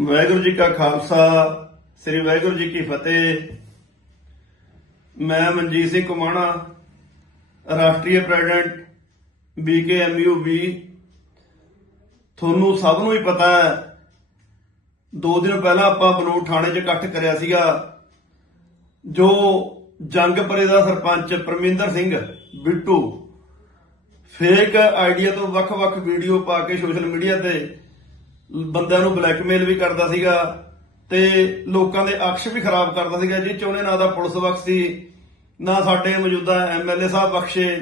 ਵਾਹਿਗੁਰੂ ਜੀ ਕਾ ਖਾਲਸਾ, ਸ੍ਰੀ ਵਾਹਿਗੁਰੂ ਜੀ ਕੀ ਫਤਿਹ। ਮੈਂ ਮਨਜੀਤ ਸਿੰਘ ਕੁਮਾਣਾ, ਰਾਸ਼ਟਰੀ ਪ੍ਰੈਜ਼ੀਡੈਂਟ ਬੀਕੇਐਮਯੂਬੀ ਤੁਹਾਨੂੰ ਸਭ ਨੂੰ ਹੀ ਪਤਾ ਹੈ, ਦੋ ਦਿਨ ਪਹਿਲਾਂ ਆਪਾਂ ਬਨੂੜ ਥਾਣੇ 'ਚ ਇਕੱਠ ਕਰਿਆ ਸੀਗਾ, ਜੋ ਜੰਗਪਰੇ ਦਾ ਸਰਪੰਚ ਪਰਮਿੰਦਰ ਸਿੰਘ ਬਿੱਟੂ ਫੇਕ ਆਈਡੀਆ ਤੋਂ ਵੱਖ-ਵੱਖ ਵੀਡੀਓ ਪਾ ਕੇ ਸੋਸ਼ਲ ਮੀਡੀਆ ਤੇ ਬੰਦਿਆਂ ਨੂੰ ਬਲੈਕਮੇਲ ਵੀ ਕਰਦਾ ਸੀਗਾ ਤੇ ਲੋਕਾਂ ਦੇ ਅਕਸ਼ ਵੀ ਖਰਾਬ ਕਰਦਾ ਸੀਗਾ, ਜਿਹ ਚ ਉਹਨੇ ਨਾ ਦਾ ਪੁਲਿਸ ਬਖਸ਼ ਸੀ ਨਾ ਸਾਡੇ ਮੌਜੂਦਾ ਐਮਐਲਏ ਸਾਹਿਬ ਬਖਸ਼ੇ,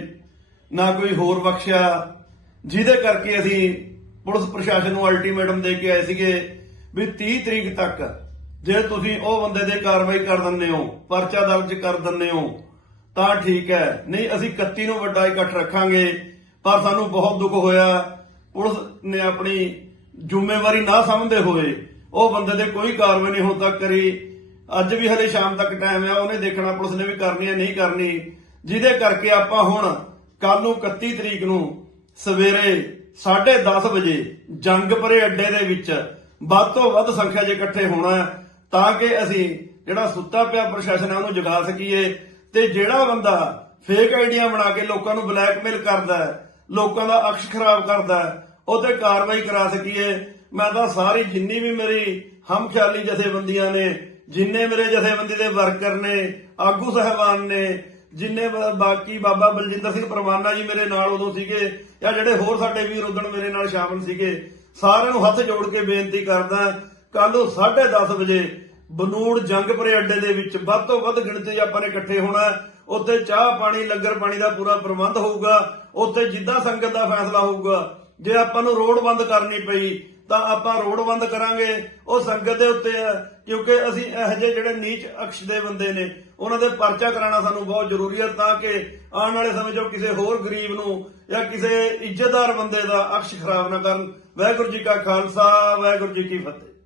ਨਾ ਕੋਈ ਹੋਰ ਬਖਸ਼ਿਆ। ਜਿਹਦੇ ਕਰਕੇ ਅਸੀਂ ਪੁਲਿਸ ਪ੍ਰਸ਼ਾਸਨ ਨੂੰ ਅਲਟੀਮੇਟਮ ਦੇ ਕੇ ਆਏ ਸੀਗੇ ਵੀ 30 ਤਰੀਕ ਤੱਕ ਜੇ ਤੁਸੀਂ ਉਹ ਬੰਦੇ ਦੇ ਕਾਰਵਾਈ ਕਰ ਦਿੰਦੇ ਹੋ, ਪਰਚਾ ਦਰਜ ਕਰ ਦਿੰਦੇ ਹੋ, ਤਾਂ ਠੀਕ ਹੈ। ਨਹੀਂ, ਅਸੀਂ 31 ਨੂੰ ਵੱਡਾ ਇਕੱਠ ਰੱਖਾਂਗੇ, ਪਰ ਸਾਨੂੰ ਬਹੁਤ ਦੁੱਖ ਹੋਇਆ। ਪੁਲਿਸ ਨੇ ਆਪਣੀ ਜ਼ਿੰਮੇਵਾਰੀ ਨਾ ਸਮਝਦੇ ਹੋਏ ਉਹ ਬੰਦੇ ਦੇ ਕੋਈ ਕਾਰਵਾਈ ਨਹੀਂ ਹੁਣ ਤੱਕ ਕਰੀ। ਅੱਜ ਵੀ ਹਲੇ ਸ਼ਾਮ ਤੱਕ ਟਾਈਮ ਹੈ ਉਹਨੇ ਦੇਖਣਾ ਪੁਲਿਸ ਨੇ ਵੀ ਕਰਨੀ ਹੈ ਨਹੀਂ ਕਰਨੀ। ਜਿਹਦੇ ਕਰਕੇ ਆਪਾਂ ਹੁਣ ਕੱਲ ਨੂੰ 31 ਤਰੀਕ ਨੂੰ ਸਵੇਰੇ 10:30 ਵਜੇ ਜੰਗਪਰੇ ਅੱਡੇ ਦੇ ਵਿੱਚ ਵੱਧ ਤੋਂ ਵੱਧ ਸੰਖਿਆ 'ਚ ਇਕੱਠੇ ਹੋਣਾ ਤਾਂ ਕਿ ਅਸੀਂ ਜਿਹੜਾ ਸੁੱਤਾ ਪਿਆ ਪ੍ਰਸ਼ਾਸਨ ਹੈ ਉਹਨੂੰ ਜਗਾ ਸਕੀਏ। ਤੇ ਜਿਹੜਾ ਬੰਦਾ ਫੇਕ ਆਈਡੀਆਂ ਬਣਾ ਕੇ ਲੋਕਾਂ ਨੂੰ ਬਲੈਕਮੇਲ ਕਰਦਾ ਹੈ, ਲੋਕਾਂ ਦਾ ਅਕਸ਼ ਖਰਾਬ ਕਰਦਾ ਹੈ ਉਹ ਤੇ ਕਾਰਵਾਈ ਕਰਾ ਸਕੀਏ। ਮੈਂ ਤਾਂ ਸਾਰੀ ਜਿੰਨੀ ਵੀ ਮੇਰੀ ਹਮਖਿਆਲੀ ਜਥੇਬੰਦੀਆਂ ਨੇ, ਜਿੰਨੇ ਮੇਰੇ ਜਥੇਬੰਦੀ ਦੇ ਵਰਕਰ ਨੇ, ਆਗੂ ਸਹਿਬਾਨ ਨੇ, ਜਿੰਨੇ ਬਾਕੀ ਬਾਬਾ ਬਲਜਿੰਦਰ ਸਿੰਘ ਪਰਵਾਨਾ ਜੀ ਮੇਰੇ ਨਾਲ ਉਦੋਂ ਸੀਗੇ, ਜਾਂ ਜਿਹੜੇ ਹੋਰ ਸਾਡੇ ਵੀਰ ਉਦੋਂ ਮੇਰੇ ਨਾਲ ਸ਼ਾਮਲ ਸੀਗੇ, ਸਾਰਿਆਂ ਨੂੰ ਹੱਥ ਜੋੜ ਕੇ ਬੇਨਤੀ ਕਰਦਾ ਕੱਲ ਨੂੰ 10:30 ਵਜੇ ਬਨੂੜ ਜੰਗਪੁਰੇ ਅੱਡੇ ਦੇ ਵਿੱਚ ਵੱਧ ਤੋਂ ਵੱਧ ਗਿਣਤੀ 'ਚ ਆਪਾਂ ਨੇ ਇਕੱਠੇ ਹੋਣਾ, ਉੱਥੇ ਚਾਹ ਪਾਣੀ, ਲੰਗਰ ਪਾਣੀ ਦਾ ਪੂਰਾ ਪ੍ਰਬੰਧ ਹੋਊਗਾ, ਉੱਥੇ ਜਿੱਦਾਂ ਸੰਗਤ ਦਾ ਫੈਸਲਾ ਹੋਊਗਾ ਜੇ ਆਪਾਂ ਨੂੰ ਰੋਡ ਬੰਦ ਕਰਨੀ ਪਈ, ਤਾਂ ਆਪਾਂ ਰੋਡ ਬੰਦ ਕਰਾਂਗੇ। ਉਹ ਸੰਗਤ ਦੇ ਉੱਤੇ ਹੈ, ਕਿਉਂਕਿ ਅਸੀਂ ਇਹੋ ਜਿਹੇ ਜਿਹੜੇ ਨੀਚ ਅਕਸ਼ ਦੇ ਬੰਦੇ ਨੇ, ਉਹਨਾਂ ਦੇ ਪਰਚਾ ਕਰਾਉਣਾ ਸਾਨੂੰ ਬਹੁਤ ਜ਼ਰੂਰੀ ਹੈ, ਤਾਂ ਕਿ ਆਉਣ ਵਾਲੇ ਸਮੇਂ 'ਚ ਉਹ ਕਿਸੇ ਹੋਰ ਗਰੀਬ ਨੂੰ ਜਾਂ ਕਿਸੇ ਇੱਜ਼ਤਦਾਰ ਬੰਦੇ ਦਾ ਅਕਸ਼ ਖਰਾਬ ਨਾ ਕਰਨ। ਵਾਹਿਗੁਰੂ ਜੀ ਕਾ ਖਾਲਸਾ, ਵਾਹਿਗੁਰੂ ਜੀ ਕੀ ਫਤਿਹ।